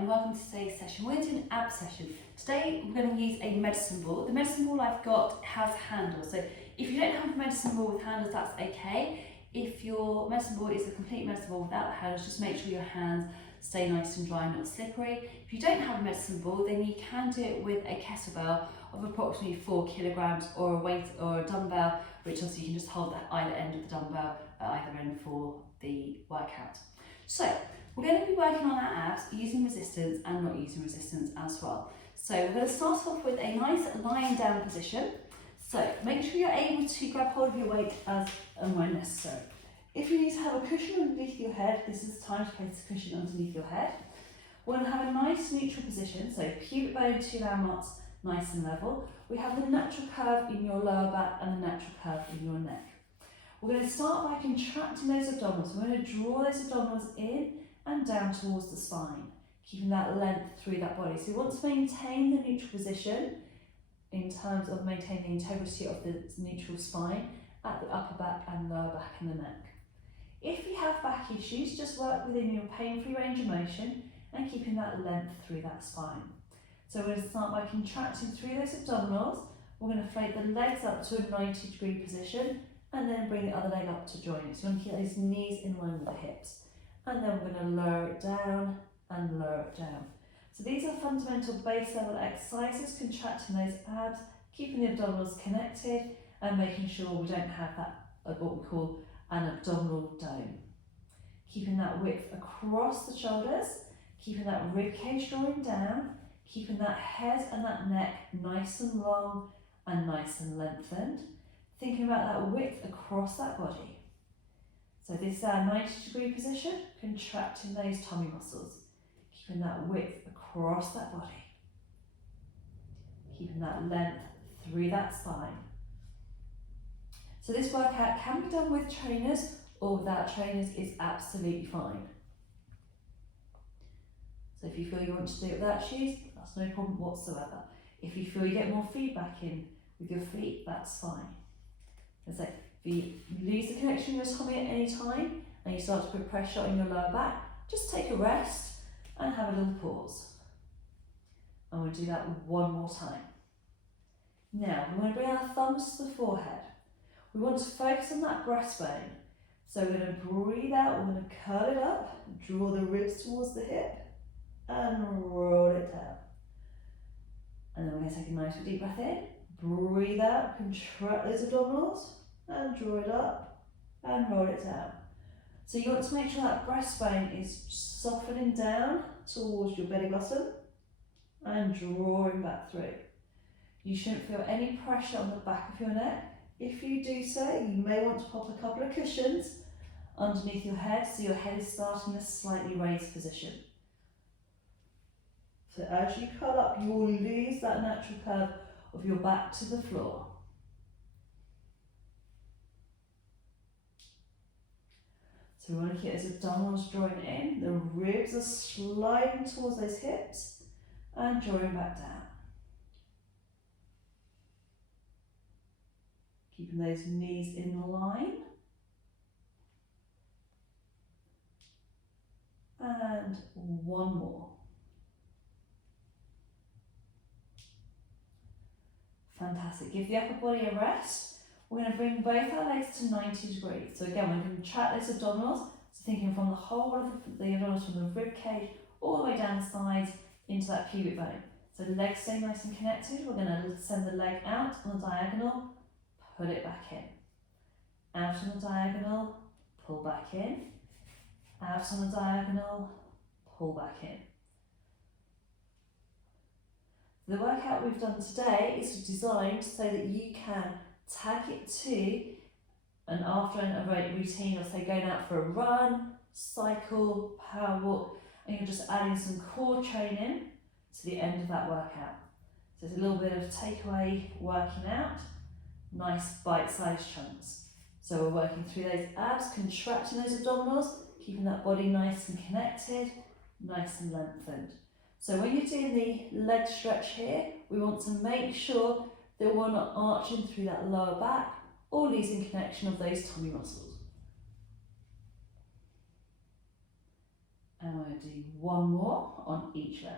and welcome to today's session. We're going to do an ab session. Today we're going to use a medicine ball. The medicine ball I've got has handles, so if you don't have a medicine ball with handles, that's okay. If your medicine ball is a complete medicine ball without the handles, just make sure your hands stay nice and dry, not slippery. If you don't have a medicine ball, then you can do it with a kettlebell of approximately 4 kilograms, or a weight or a dumbbell, which also you can just hold the either end of the dumbbell at either end for the workout. So we're going to be working on our abs using resistance and not using resistance as well. So we're going to start off with a nice lying down position. So make sure you're able to grab hold of your weight as and when necessary. If you need to have a cushion underneath your head, this is the time to place the cushion underneath your head. We're going to have a nice neutral position, so pubic bone to landmarks nice and level. We have the natural curve in your lower back and the natural curve in your neck. We're going to start by contracting those abdominals. We're going to draw those abdominals in and down towards the spine, keeping that length through that body. So we want to maintain the neutral position in terms of maintaining the integrity of the neutral spine at the upper back and lower back and the neck. If you have back issues, just work within your pain-free range of motion and keeping that length through that spine. So we're going to start by contracting through those abdominals. We're going to float the legs up to a 90-degree position and then bring the other leg up to join it. So we want to keep those knees in line with the hips. And then we're going to lower it down and lower it down. So these are fundamental base level exercises, contracting those abs, keeping the abdominals connected and making sure we don't have that, what we call an abdominal dome. Keeping that width across the shoulders, keeping that rib cage drawing down, keeping that head and that neck nice and long and nice and lengthened. Thinking about that width across that body. So this is our 90-degree position, contracting those tummy muscles, keeping that width across that body, keeping that length through that spine. So this workout can be done with trainers or without trainers, is absolutely fine. So if you feel you want to do it without shoes, that's no problem whatsoever. If you feel you get more feedback in with your feet, that's fine. So if you lose the connection with your tummy at any time and you start to put pressure on your lower back, just take a rest and have a little pause. And we'll do that one more time. Now, we're going to bring our thumbs to the forehead. We want to focus on that breastbone. So we're going to breathe out, we're going to curl it up, draw the ribs towards the hip and roll it down. And then we're going to take a nice deep breath in, breathe out, contract those abdominals and draw it up and roll it down. So you want to make sure that breastbone is softening down towards your belly button and drawing back through. You shouldn't feel any pressure on the back of your neck. If you do so, you may want to pop a couple of cushions underneath your head so your head is starting a slightly raised position. So as you curl up, you will lose that natural curve of your back to the floor. So we want to keep those abdominals drawing in, the ribs are sliding towards those hips and drawing back down. Keeping those knees in line. And one more. Fantastic. Give the upper body a rest. We're going to bring both our legs to 90 degrees. So again, we're going to contract those abdominals. So thinking from the whole of the abdominals, from the rib cage all the way down the sides into that pubic bone. So the legs stay nice and connected. We're going to send the leg out on the diagonal, put it back in. Out on the diagonal, pull back in. Out on the diagonal, pull back in. The workout we've done today is designed so that you can tag it to an after a routine of, say, going out for a run, cycle, power walk, and you're just adding some core training to the end of that workout. So it's a little bit of takeaway working out, nice bite-sized chunks. So we're working through those abs, contracting those abdominals, keeping that body nice and connected, nice and lengthened. So when you're doing the leg stretch here, we want to make sure that we're not arching through that lower back or losing connection of those tummy muscles. And we're going to do one more on each leg.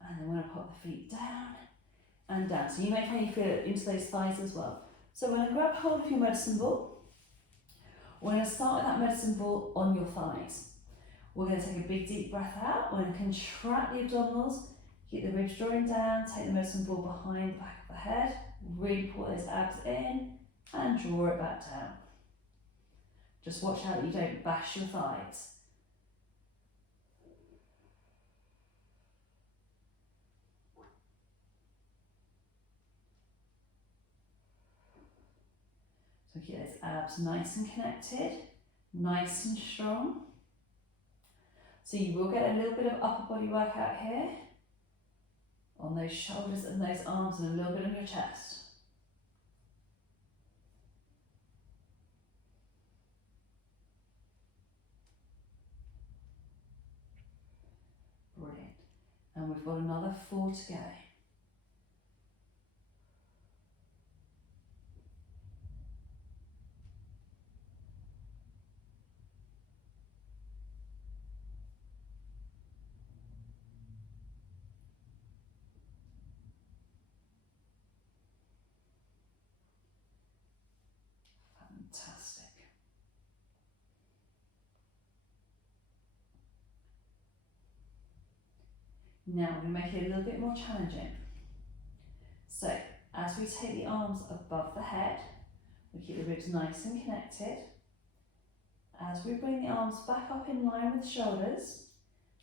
And then we're going to pop the feet down and down. So you may find you feel it into those thighs as well. So we're going to grab hold of your medicine ball. We're going to start with that medicine ball on your thighs. We're going to take a big deep breath out. We're going to contract the abdominals, keep the ribs drawing down, take the medicine ball behind the back of the head, really pull those abs in and draw it back down. Just watch out that you don't bash your thighs. So keep those abs nice and connected, nice and strong. So you will get a little bit of upper body workout here on those shoulders and those arms and a little bit on your chest. Brilliant. And we've got another 4 to go. Fantastic. Now we're going to make it a little bit more challenging. So as we take the arms above the head, we keep the ribs nice and connected. As we bring the arms back up in line with the shoulders,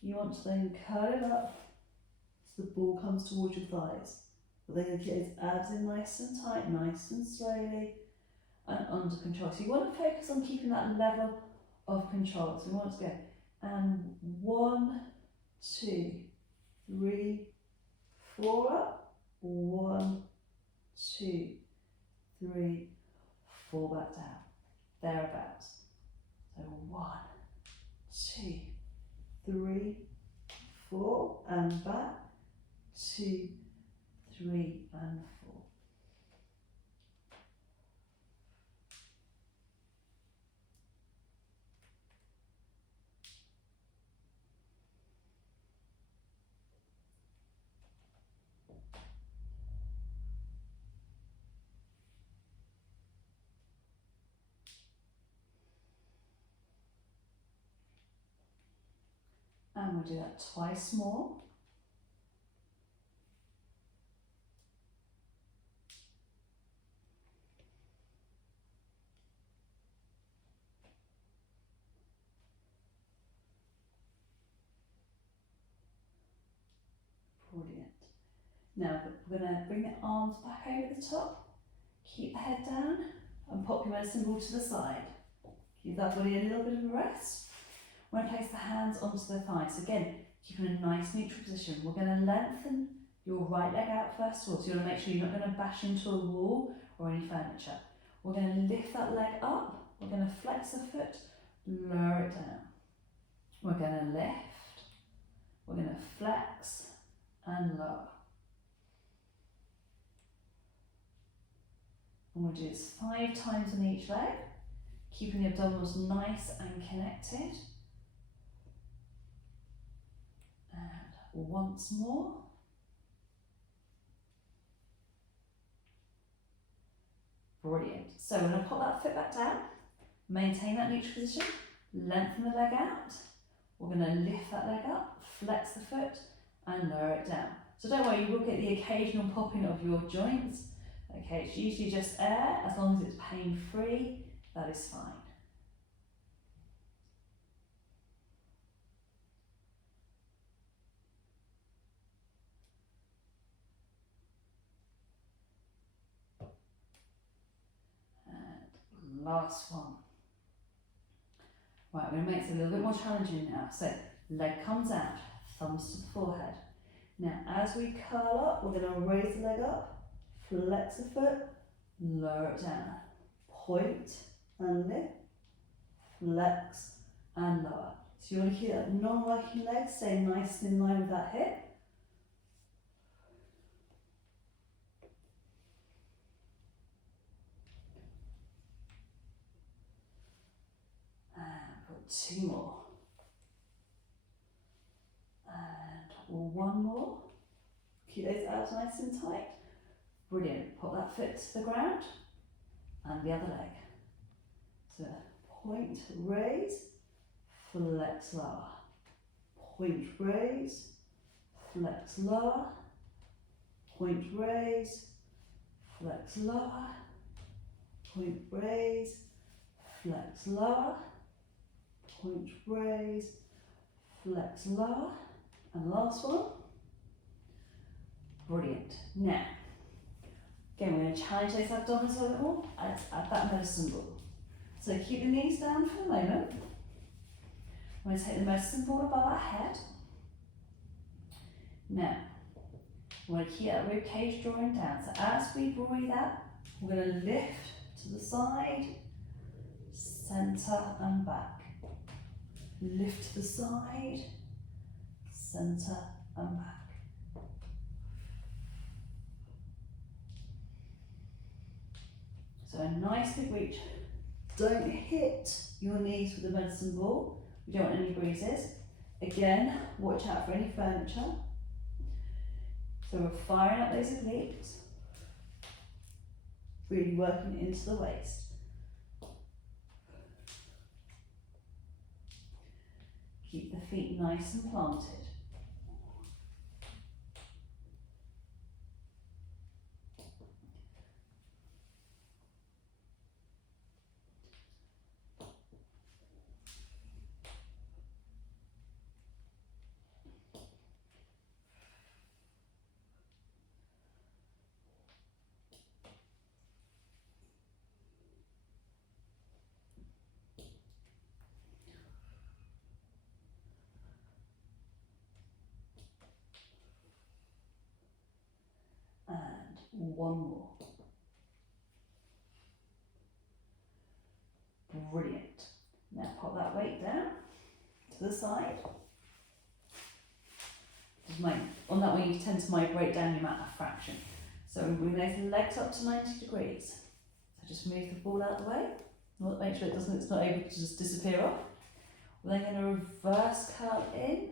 you want to then curl it up so the ball comes towards your thighs. But then you get those abs in nice and tight, nice and slowly, and under control. So you want to focus on keeping that level of control. So we want to go, and 1, 2, 3, 4 up, 1, 2, 3, 4 back down, thereabouts. So 1, 2, 3, 4, and back, 2, 3, and 4. And we'll do that twice more. Brilliant. Now we're going to bring the arms back over the top, keep the head down, and pop your medicine ball to the side. Give that body a little bit of a rest. We're going to place the hands onto the thighs. Again, keeping a nice neutral position. We're going to lengthen your right leg out first of all. So you want to make sure you're not going to bash into a wall or any furniture. We're going to lift that leg up. We're going to flex the foot, lower it down. We're going to lift. We're going to flex and lower. And we'll do this 5 times on each leg, keeping the abdominals nice and connected. And once more. Brilliant. So we're going to pop that foot back down, maintain that neutral position, lengthen the leg out. We're going to lift that leg up, flex the foot, and lower it down. So don't worry, you will get the occasional popping of your joints. Okay, it's usually just air. As long as it's pain-free, that is fine. And last one. Right, we're going to make it a little bit more challenging now. So, leg comes out, thumbs to the forehead. Now, as we curl up, we're going to raise the leg up, flex the foot, lower it down. Point and lift, flex and lower. So you want to keep that non-working leg stay nice and in line with that hip. 2 more. And one more. Keep those abs nice and tight. Brilliant. Pop that foot to the ground and the other leg. So point, raise, flex, lower. Point, raise, flex, lower. Point, raise, flex, lower. Point, raise, flex, lower. Point, raise, flex, lower. And last one. Brilliant. Now, again, we're going to challenge those abdominals a little bit more. Let's add that medicine ball. So keep the knees down for a moment. I'm going to take the medicine ball above our head. Now, we're going to keep that rib cage drawing down. So as we breathe out, we're going to lift to the side, centre and back. Lift to the side, centre and back. So a nice big reach. Don't hit your knees with the medicine ball. We don't want any bruises. Again, watch out for any furniture. So we're firing up those obliques. Really working into the waist. Keep the feet nice and planted. One more. Brilliant. Now pop that weight down to the side. On that one you tend to migrate down your mat a fraction. So we bring those legs up to 90 degrees. So just move the ball out of the way. Make sure it's not able to just disappear off. We're then going to reverse curl in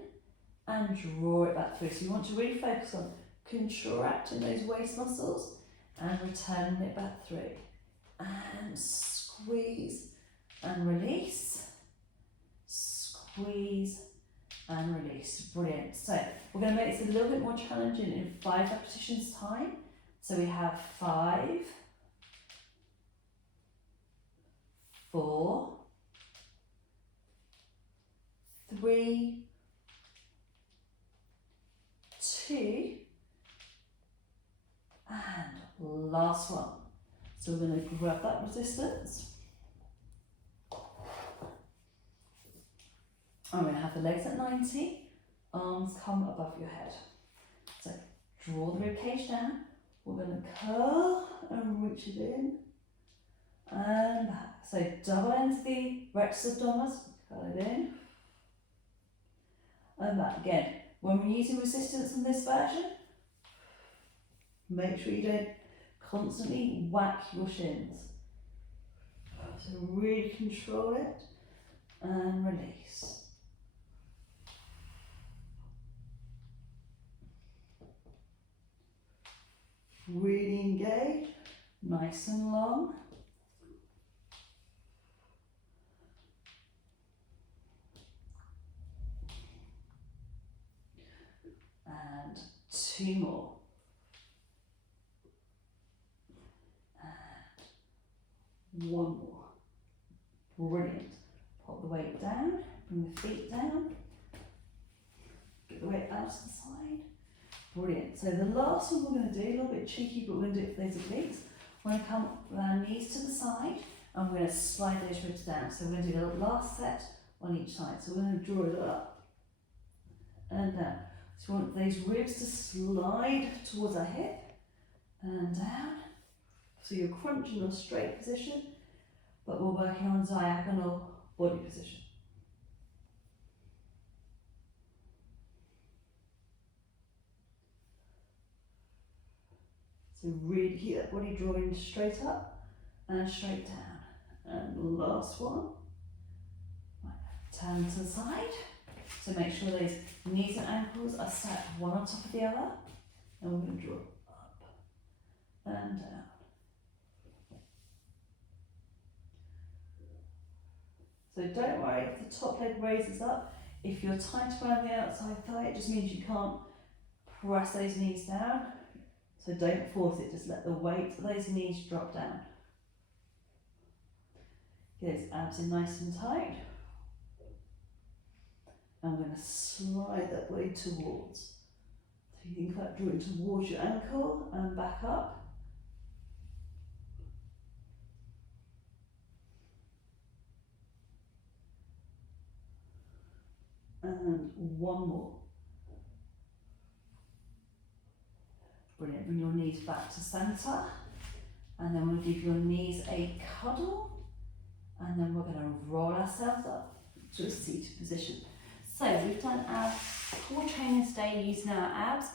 and draw it back through. So you want to really focus on contracting those waist muscles and returning it back through. And squeeze and release. Squeeze and release. Brilliant. So we're going to make this a little bit more challenging in 5 repetitions time. So we have 5, 4, 3, 2, and last one. So we're going to grab that resistance. I'm going to have the legs at 90, arms come above your head. So draw the rib cage down. We're going to curl and reach it in and back. So double into the rectus abdominis, curl it in and back. Again, when we're using resistance in this version, make sure you don't constantly whack your shins. So really control it and release. Really engage, nice and long. And 2 more. And 1 more. Brilliant. Pop the weight down, bring the feet down. Get the weight out to the side. Brilliant. So the last one we're going to do, a little bit cheeky, but we're going to do it for those obliques. We're going to come with our knees to the side and we're going to slide those ribs down. So we're going to do the last set on each side. So we're going to draw it up and down. So we want those ribs to slide towards our hip and down. So you're crunching a straight position, but we're working on diagonal body position. So really keep that body drawing straight up and straight down. And last one. Right. Turn to the side. So make sure those knees and ankles are set one on top of the other. And we're going to draw up and down. So don't worry if the top leg raises up. If you're tight around the outside thigh, it just means you can't press those knees down. So don't force it, just let the weight of those knees drop down. Get those abs in nice and tight. And we're going to slide that blade towards. So you think about drawing towards your ankle and back up. And one more. Brilliant. Bring your knees back to centre. And then we'll give your knees a cuddle. And then we're going to roll ourselves up to a seated position. So we've done our core training today using our abs,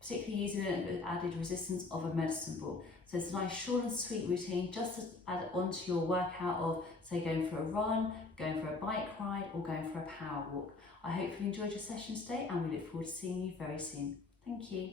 particularly using it with added resistance of a medicine ball. So it's a nice short and sweet routine just to add it onto your workout of, say, going for a run, going for a bike ride, or going for a power walk. I hope you enjoyed your session today, and we look forward to seeing you very soon. Thank you.